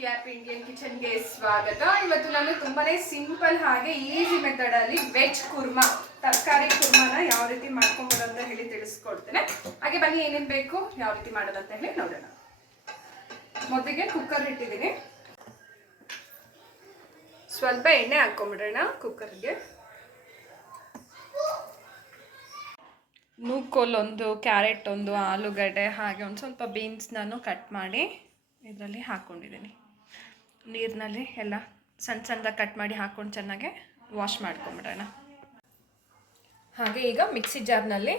P R P Indian ಕಿಚನ್ಗೆ ಸ್ವಾಗತ. ಇವತ್ತು ನಾನು ತುಂಬಾನೇ ಸಿಂಪಲ್ ಹಾಗೆ ಈಸಿ ಮೆಥಡ್ ಅಲ್ಲಿ ವೆಜ್ ಕುರ್ಮಾ ತರಕಾರಿ ಕುರ್ಮಾನ ಯಾವ ರೀತಿ ಮಾಡ್ಕೊಬೋದು ಅಂತ ಹೇಳಿ ತಿಳಿಸ್ಕೊಡ್ತೇನೆ. ಹಾಗೆ ಬನ್ನಿ, ಏನೇನು ಬೇಕು, ಯಾವ ರೀತಿ ಮಾಡೋದಂತ ಹೇಳಿ ನೋಡೋಣ. ಮೊದಲಿಗೆ ಕುಕ್ಕರ್ ಇಟ್ಟಿದ್ದೀನಿ. ಸ್ವಲ್ಪ ಎಣ್ಣೆ ಹಾಕೊಂಡ್ಬಿಡೋಣ ಕುಕ್ಕರ್ಗೆ ನೂಕೋಲ್ ಒಂದು ಕ್ಯಾರೆಟ್ ಒಂದು, ಆಲೂಗಡ್ಡೆ, ಹಾಗೆ ಒಂದು ಸ್ವಲ್ಪ ಬೀನ್ಸ್ ನಾನು ಕಟ್ ಮಾಡಿ ಇದರಲ್ಲಿ ಹಾಕ್ಕೊಂಡಿದ್ದೀನಿ. ನೀರಿನಲ್ಲಿ ಎಲ್ಲ ಸಣ್ಣ ಸಣ್ಣದಾಗಿ ಕಟ್ ಮಾಡಿ ಹಾಕ್ಕೊಂಡು ಚೆನ್ನಾಗಿ ವಾಶ್ ಮಾಡ್ಕೊಂಬಿಡೋಣ. ಹಾಗೆ ಈಗ ಮಿಕ್ಸಿ ಜಾರ್ನಲ್ಲಿ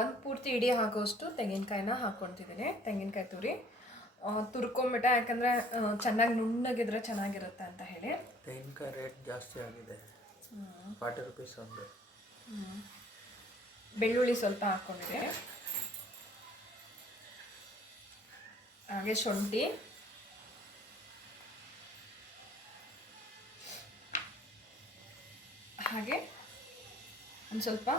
ಒಂದು ಪೂರ್ತಿ ಇಡೀ ಹಾಕೋಷ್ಟು ತೆಂಗಿನಕಾಯಿನ ಹಾಕ್ಕೊತಿದ್ದೀನಿ ತೆಂಗಿನಕಾಯಿ ತುರಿ. ತುರ್ಕೊಂಬಿಟ್ಟೆ ಯಾಕಂದರೆ ಚೆನ್ನಾಗಿ ನುಣ್ಣಗಿದ್ರೆ ಚೆನ್ನಾಗಿರುತ್ತೆ ಅಂತ ಹೇಳಿ. ತೆಂಗಿನಕಾಯಿ ರೇಟ್ ಜಾಸ್ತಿ ಆಗಿದೆ. ಫಾರ್ಟಿ ರುಪೀಸ್ ಒಂದು. ಬೆಳ್ಳುಳ್ಳಿ ಸ್ವಲ್ಪ ಹಾಕ್ಕೊಂಡಿದೆ ಹಾಗೆ ಶುಂಠಿ. ಹಾಗೆ ಒಂದು ಸ್ವಲ್ಪ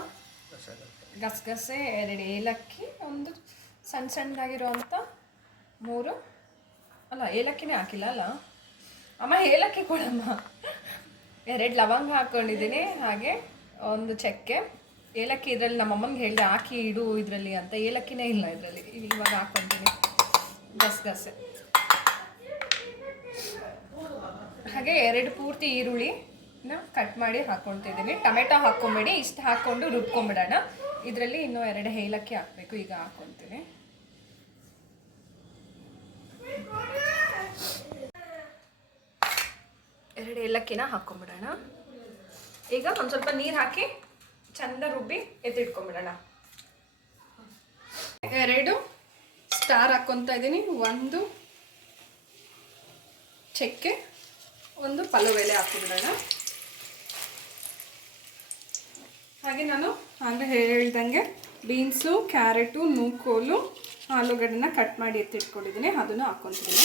ಗಸಗಸೆ, ಎರಡು ಏಲಕ್ಕಿ, ಒಂದು ಸಣ್ಣ ಸಣ್ಣದಾಗಿರುವಂಥ ಮೂರು ಅಲ್ಲ, ಏಲಕ್ಕಿನೇ ಹಾಕಿಲ್ಲ ಅಲ್ಲ? ಅಮ್ಮ, ಏಲಕ್ಕಿ ಕೊಡಮ್ಮ. ಎರಡು ಲವಂಗ ಹಾಕ್ಕೊಂಡಿದ್ದೀನಿ ಹಾಗೆ ಒಂದು ಚಕ್ಕೆ. ಏಲಕ್ಕಿ ಇದರಲ್ಲಿ ನಮ್ಮ ಅಮ್ಮಂಗೆ ಹೇಳಿದೆ, ಹಾಕಿ ಇಡು ಇದರಲ್ಲಿ ಅಂತ. ಏಲಕ್ಕಿನೇ ಇಲ್ಲ ಇದರಲ್ಲಿ, ಇವಾಗ ಹಾಕ್ಕೊತೀನಿ ಗಸಗಸೆ. ಹಾಗೆ ಎರಡು ಪೂರ್ತಿ ಈರುಳ್ಳಿನ ಕಟ್ ಮಾಡಿ ಹಾಕ್ಕೊಳ್ತಿದ್ದೀನಿ ಟೊಮೆಟೊ ಹಾಕ್ಕೊಂಬೇಡಿ, ಇಷ್ಟು ಹಾಕ್ಕೊಂಡು ರುಬ್ಕೊಂಬಿಡೋಣ. ಇದರಲ್ಲಿ ಇನ್ನೂ ಎರಡು ಏಲಕ್ಕಿ ಹಾಕಬೇಕು, ಈಗ ಹಾಕ್ಕೊತೀನಿ ಎರಡು ಏಲಕ್ಕಿನ ಹಾಕ್ಕೊಂಬಿಡೋಣ. ಈಗ ಒಂದು ಸ್ವಲ್ಪ ನೀರು ಹಾಕಿ ಚಂದ ರುಬ್ಬಿ ಎತ್ತಿಟ್ಕೊಂಬಿಡೋಣ. ಎರಡು ಸ್ಟಾರ್ ಹಾಕ್ಕೊತಾ ಇದ್ದೀನಿ. ಒಂದು ಚಕ್ಕೆ, ಒಂದು ಪಲಾವ್ ಎಲೆ ಹಾಕಿಬಿಡೋಣ. ಹಾಗೆ ನಾನು ಅಂದರೆ ಹೇಳ್ದಂಗೆ ಬೀನ್ಸು ಕ್ಯಾರೆಟು ನೂಕೋಲು ಆಲೂಗಡ್ಡೆನ ಕಟ್ ಮಾಡಿ ಎತ್ತಿಟ್ಕೊಂಡಿದ್ದೀನಿ ಅದನ್ನು ಹಾಕ್ಕೊತಿದ್ದೀನಿ.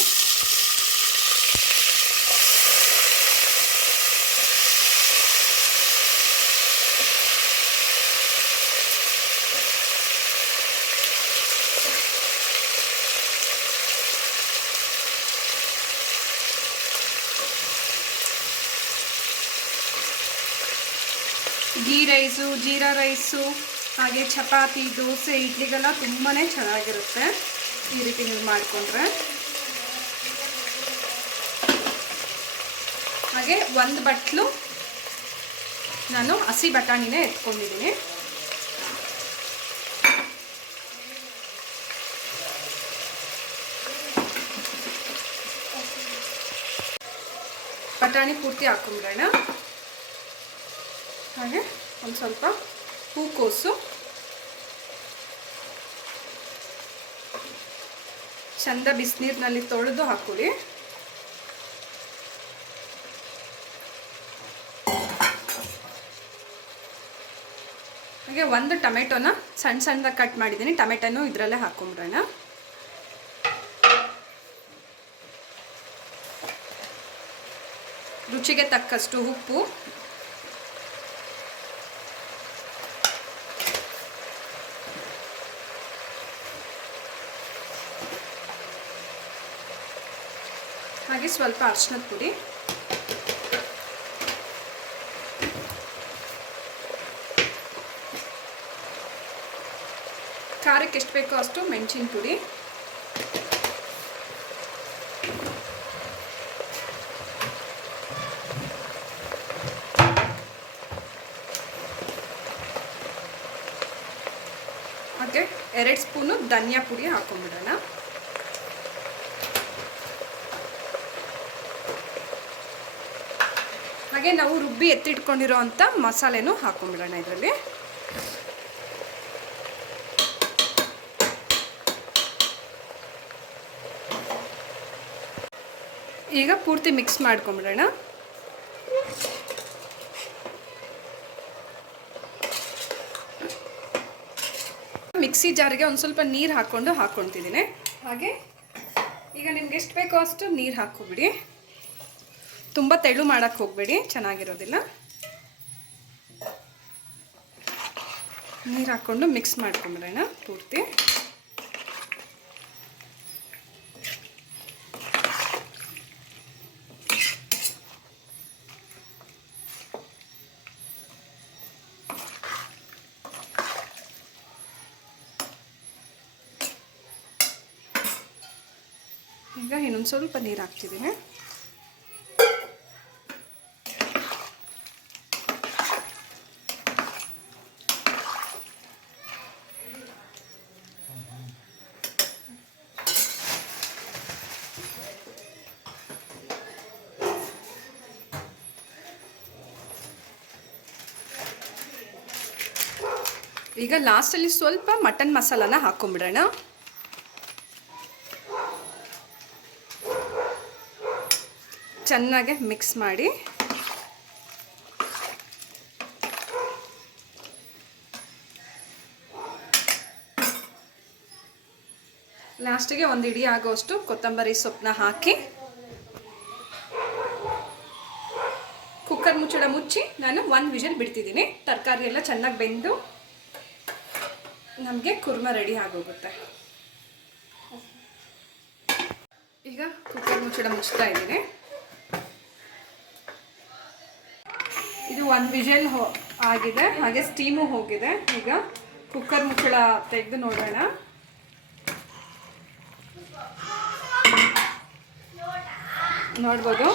ಗೀ ರೈಸು, ಜೀರಾ ರೈಸು, ಹಾಗೆ ಚಪಾತಿ, ದೋಸೆ, ಇಡ್ಲಿಗೆಲ್ಲ ತುಂಬಾ ಚೆನ್ನಾಗಿರುತ್ತೆ ಈ ರೀತಿ ನೀವು ಮಾಡಿಕೊಂಡ್ರೆ. ಹಾಗೆ ಒಂದು ಬಟ್ಲು ನಾನು ಹಸಿ ಬಟಾಣಿನೇ ಎತ್ಕೊಂಡಿದ್ದೀನಿ. ಬಟಾಣಿ ಪೂರ್ತಿ ಹಾಕೊಂಡ್ಬಿಡೋಣ ಹಾಗೆ ಒಂದು ಸ್ವಲ್ಪ ಹೂಕೋಸು ಚಂದ ಬಿಸಿನೀರಿನಲ್ಲಿ ತೊಳೆದು ಹಾಕೊಳ್ಳಿ ಹಾಗೆ ಒಂದು ಟೊಮೆಟೊನ ಸಣ್ಣ ಸಣ್ಣದಾಗಿ ಕಟ್ ಮಾಡಿದ್ದೀನಿ. ಟೊಮೆಟೊನು ಇದರಲ್ಲೇ ಹಾಕೊಂಬಿಡೋಣ. ರುಚಿಗೆ ತಕ್ಕಷ್ಟು ಉಪ್ಪು. ಹಾಗೆ ಸ್ವಲ್ಪ ಅರ್ಶಿನದ ಪುಡಿ. ಖಾರಕ್ಕೆ ಎಷ್ಟು ಬೇಕೋ ಅಷ್ಟು ಮೆಣಸಿನ ಪುಡಿ. ಹಾಗೆ ಎರಡು ಸ್ಪೂನು ಧನಿಯಾ ಪುಡಿ ಹಾಕೊಂಡ್ಬಿಡೋಣ. ಹಾಗೆ ನಾವು ರುಬ್ಬಿ ಎತ್ತಿಟ್ಕೊಂಡಿರೋ ಅಂಥ ಮಸಾಲೆನೂ ಹಾಕೊಂಡ್ಬಿಡೋಣ ಇದರಲ್ಲಿ. ಈಗ ಪೂರ್ತಿ ಮಿಕ್ಸ್ ಮಾಡ್ಕೊಂಬಿಡೋಣ. ಮಿಕ್ಸಿ ಜಾರಿಗೆ ಒಂದು ಸ್ವಲ್ಪ ನೀರು ಹಾಕ್ಕೊಂಡು ಹಾಕ್ಕೊಳ್ತಿದ್ದೀನಿ ಹಾಗೆ ಈಗ ನಿಮ್ಗೆ ಎಷ್ಟು ಬೇಕೋ ಅಷ್ಟು ನೀರು ಹಾಕ್ಕೊಬಿಡಿ. ತುಂಬ ತೆಳು ಮಾಡೋಕ್ಕೆ ಹೋಗಬೇಡಿ, ಚೆನ್ನಾಗಿರೋದಿಲ್ಲ. ನೀರು ಹಾಕ್ಕೊಂಡು ಮಿಕ್ಸ್ ಮಾಡ್ಕೊಂಬಿಡೋಣ ಪೂರ್ತಿ. ಈಗ ಇನ್ನೊಂದು ಸ್ವಲ್ಪ ನೀರು ಹಾಕ್ತಿದ್ದೀನಿ. ಈಗ ಲಾಸ್ಟಲ್ಲಿ ಸ್ವಲ್ಪ ಮಟನ್ ಮಸಾಲಾನ ಹಾಕೊಂಬಿಡೋಣ. ಚೆನ್ನಾಗಿ ಮಿಕ್ಸ್ ಮಾಡಿ. ಲಾಸ್ಟಿಗೆ ಒಂದು ಇಡಿ ಆಗೋಷ್ಟು ಕೊತ್ತಂಬರಿ ಸೊಪ್ಪನ್ನ ಹಾಕಿ. ಕುಕ್ಕರ್ ಮುಚ್ಚಳ ಮುಚ್ಚಿ ನಾನು ಒಂದು ವಿಷಲ್ ಬಿಡ್ತಿದ್ದೀನಿ. ತರಕಾರಿ ಎಲ್ಲ ಚೆನ್ನಾಗಿ ಬೆಂದು ನಮಗೆ ಕುರ್ಮ ರೆಡಿ ಆಗೋಗುತ್ತೆ. ಈಗ ಕುಕ್ಕರ್ ಮುಚ್ಚಿಡ ಮುಚ್ತಾ ಇದ್ದೀನಿ. ಇದು ಒಂದು ವಿಷಲ್ ಹೋ ಆಗಿದೆ, ಹಾಗೆ ಸ್ಟೀಮು ಹೋಗಿದೆ. ಈಗ ಕುಕ್ಕರ್ ಮುಚ್ಚಳ ತೆಗೆದು ನೋಡೋಣ. ನೋಡ್ಬೋದು.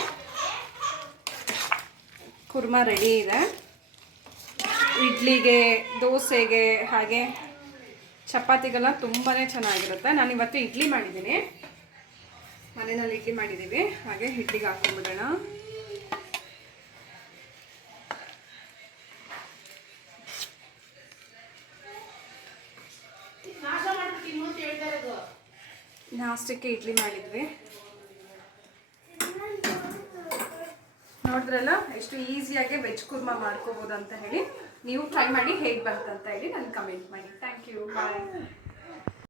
ಕುರ್ಮ ರೆಡಿ ಇದೆ. ಇಡ್ಲಿಗೆ, ದೋಸೆಗೆ, ಹಾಗೆ ಚಪಾತಿಗೆಲ್ಲ ತುಂಬಾ ಚೆನ್ನಾಗಿರುತ್ತೆ. ನಾನು ಇವತ್ತು ಇಡ್ಲಿ ಮಾಡಿದ್ದೀನಿ. ಮನೆಯಲ್ಲಿ ಇಡ್ಲಿ ಮಾಡಿದ್ದೀವಿ ಹಾಗೆ ಇಡ್ಲಿಗೆ ಹಾಕೊಂಡ್ಬಿಡೋಣ. ನಾಷ್ಟಕ್ಕೆ ಇಡ್ಲಿ ಮಾಡಿದ್ವಿ. ನೋಡಿದ್ರಲ್ಲ, ಎಷ್ಟು ಈಸಿಯಾಗಿ ವೆಜ್ ಕುರ್ಮಾ ಮಾಡ್ಕೋಬೋದು ಅಂತ ಹೇಳಿ. ನೀವು ಟ್ರೈ ಮಾಡಿ ಹೇಗೆ ಬಂತಂತ ಹೇಳಿ ನನಗೆ ಕಮೆಂಟ್ ಮಾಡಿ. Thank you bye